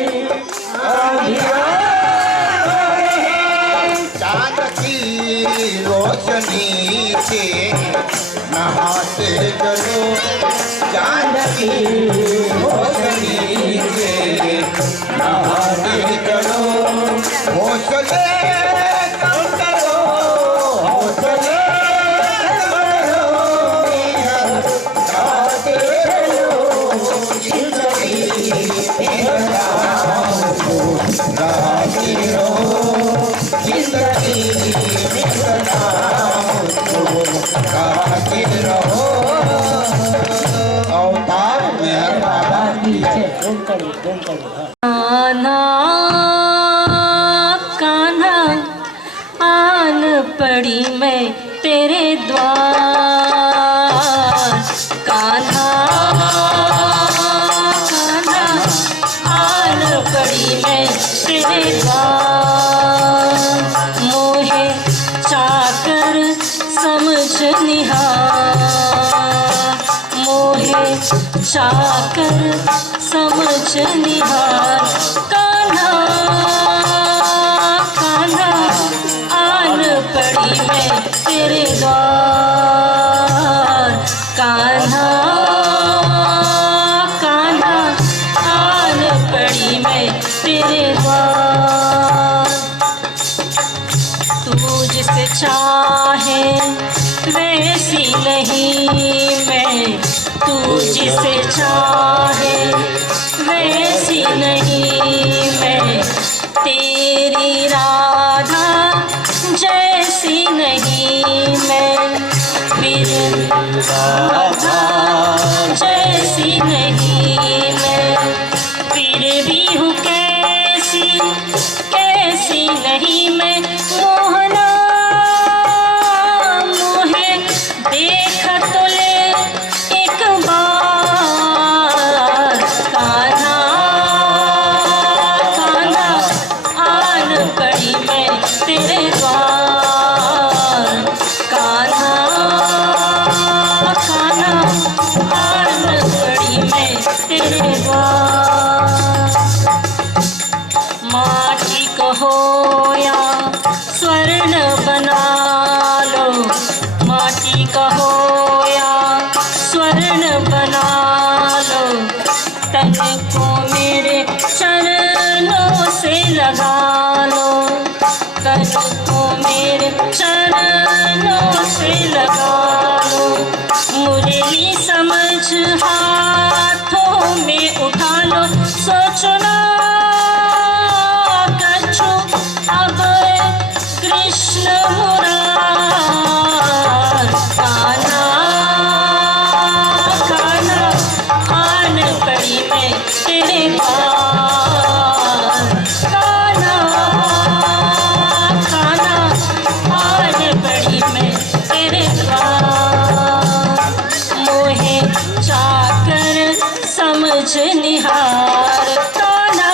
आदियाँ न रहे, चाँद की रोशनी से नहाते चलो, चाँद की रोशनी से नहाते चलो, हौसले कम करो, हौसले कम करो, गाते रहो, जिंदगी में सदा मुस्कुराते रहो, जिंदगी में सदा मुस्कुराते रहो। अवतार मेहर बाबा की जय। कान्हा कान्हा आन पड़ी मैं तेरे द्वार, कान्हा कान्हा आन पड़ी मैं तेरे द्वार, मोहे चाकर समझ निहार, मोहे चाकर समझ निहार, कान्हा कान्हा आन पड़ी मैं तेरे द्वार, कान्हा कान्हा आन पड़ी मैं तेरे द्वार, तू जिसे चाहे वैसी नहीं मैं, तू जिसे चाहे वैसी नहीं मैं, तेरी राधा जैसी नहीं मैं, फिर राधा जैसी नहीं मैं, फिर भी हूँ कैसी कैसी नहीं मैं, मोहना मोहे देख तो ले एक बार, कान्हा कान्हा आन पड़ी मैं तेरे द्वार, कान्हा कान्हा आन पड़ी मैं तेरे द्वार, माटी को हो या स्वर्ण बना लो, माटी का हो या स्वर्ण बना लो, तन को मेरे चरणों से लगा लो, तन को मेरे चरणों से लगा लो, मुरली समझ हाथों में उठा लो, सोचो ना कछु अब कृष्ण मुरार। कान्हा कान्हा आन पड़ी मैं तेरे पार। कान्हा कान्हा आन पड़ी मैं तेरे पार। मोहे चाकर समझ निहार। कान्हा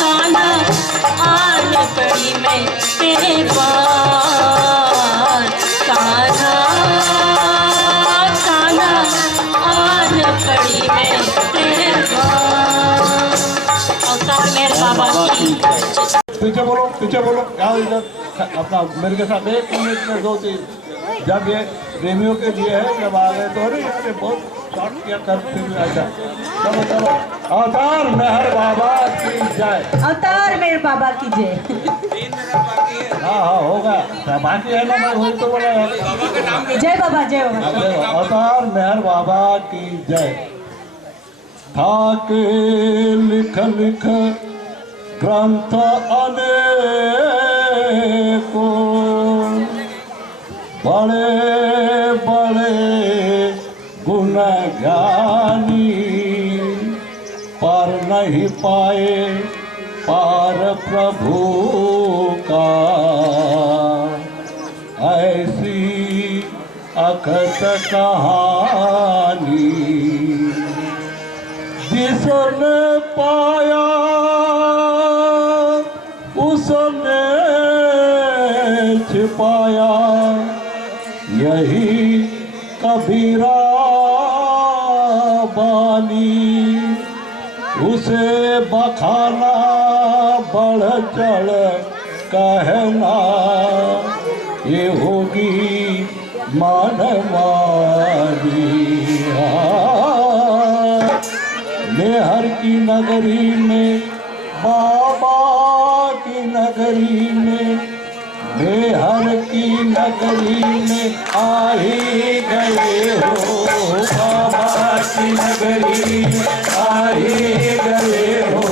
कान्हा आन पड़ी मैं तेरे पार। कान्हा कान्हा आन पड़ी मैं तेरे पार। अवतार मेरे बाबा की पीछे बोलो क्या इधर अपना मेरे के साथ 1 मिनट में 2 चीज। जब ये प्रेमियों के लिए है, जब आ गए तो अरे यार ये बहुत शॉर्ट किया करते हुए अच्छा। चलो अवतार मेहर बाबा की जय। अवतार मेरे बाबा की जय। हाँ होगा बाकी है ना, मैं वही तो बोला है। जय बाबा जय बाबा। अवतार मेहर बाबा की जय। था के लिख लिख ग्रंथ अनेको, बड़े बड़े गुण ज्ञानी, पर नहीं पाए पार प्रभु का। ऐसी अखत कहानी, जिसने पाया उसने छिपाया, यही कबीरा बानी। उसे बखाना बढ़ चढ़ कहना, ये होगी मानवानी। मेहर की नगरी में, बाबा की नगरी में, मेहर की नगरी में आ ही गए हो। बाबा की नगरी में आ ही गए हो।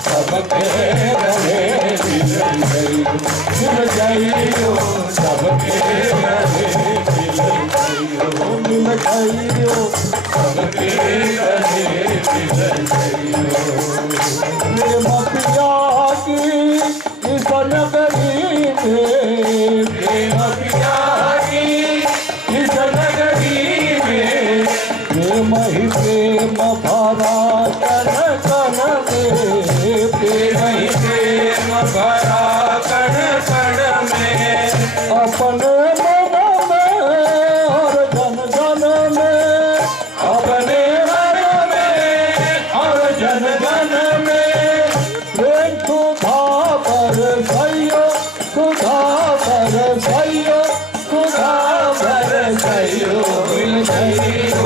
सबके गले मिल गई हो, सबके गले मिल गई हो, सबके गले मिल गई हो। प्रेम पिया की इस नगरी में, प्रेम पिया की इस नगरी में, प्रेम ही प्रेम भरा कण कण में, प्रेम ही प्रेम भरा कण कण में। अपने मन में और जन जन में, अपने मन में और जन जन में, प्रेम सुधा बरसइयो, सुधा बरसइयो, सुधा बरसइयो। मिल गइयो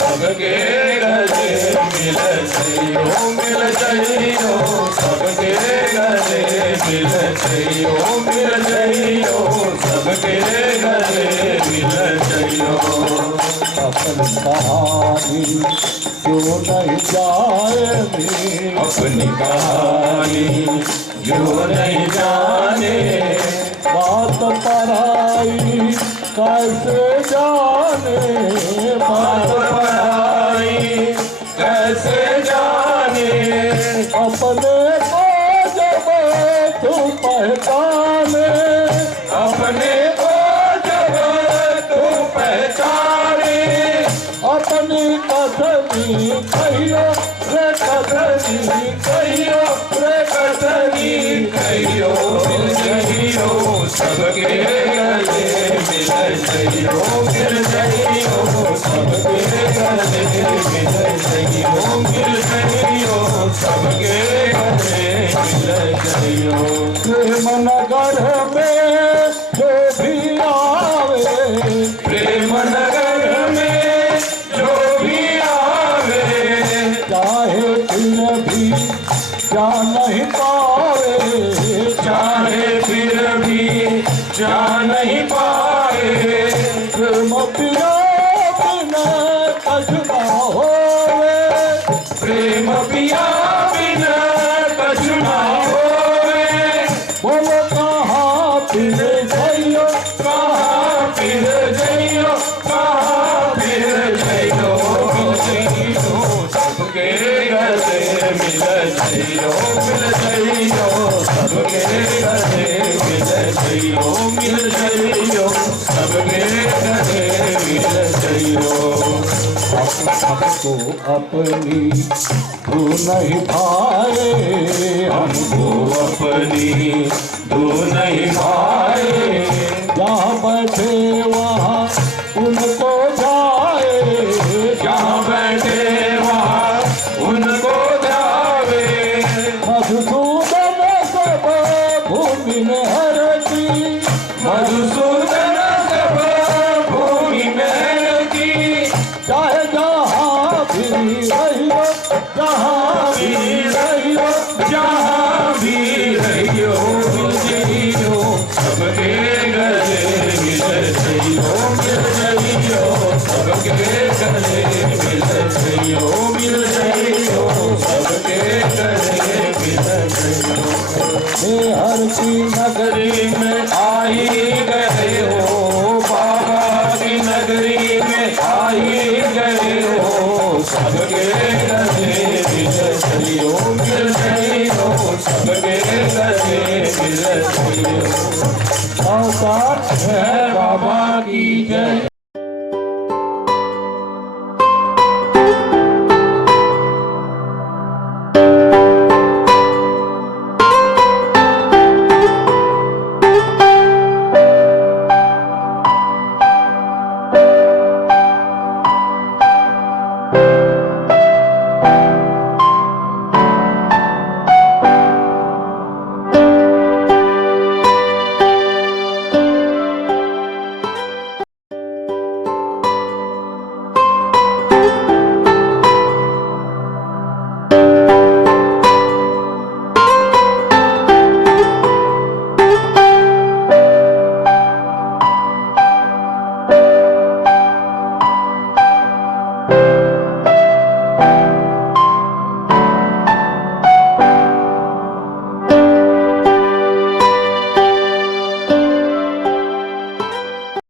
सबके गले मिल गइयो, मिल गइयो सबके गले मिल गइयो, मिल गइयो सबके गले मिल गइयो। अपनी कहानी जो नहीं जाने, अपनी कहानी जो नहीं जाने, बात पढ़ाई कैसे जाने, बात पढ़ाई कैसे जाने। अपने को जब तू पहचाने, अपने को जब तू पहचाने, अपनी कथनी कहियो रे, कथनी कहियो रे, कथनी कहियो। मिल गइयो सबके गले मिल गइयो, मिल गइयो सबके गले मिल गइयो, मिल गइयो सबके गले मिल गइयो। प्रेम नगर में जो भी आवे, प्रेम नगर में जो भी आवे, चाहे फिर भी जा नहीं पावे, चाहे फिर भी जा नहीं पाए। प्रेम पिया बिना जइयो सबके गले मिल जइयो सबके गले मिल जइयो सबके गले मिल जइयो हमको अपनी तू नहीं भाए हमको अपनी तू नहीं भाए जहाँ बैठे वहाँ उनको जाए जहाँ बैठे वहाँ उनको जावे मधुसूदन सब भूमि में हरती मधुसूदन सब भूमि में हरती चाहे जहाँ भी रहियो जहाँ भी रहियो जियो सबके गले मिल जइयो सबके गले मिल जइयो सबके गले मिल जइयो हर की नगरी में आई गए हो बाबा की नगरी में आई गए हो सबके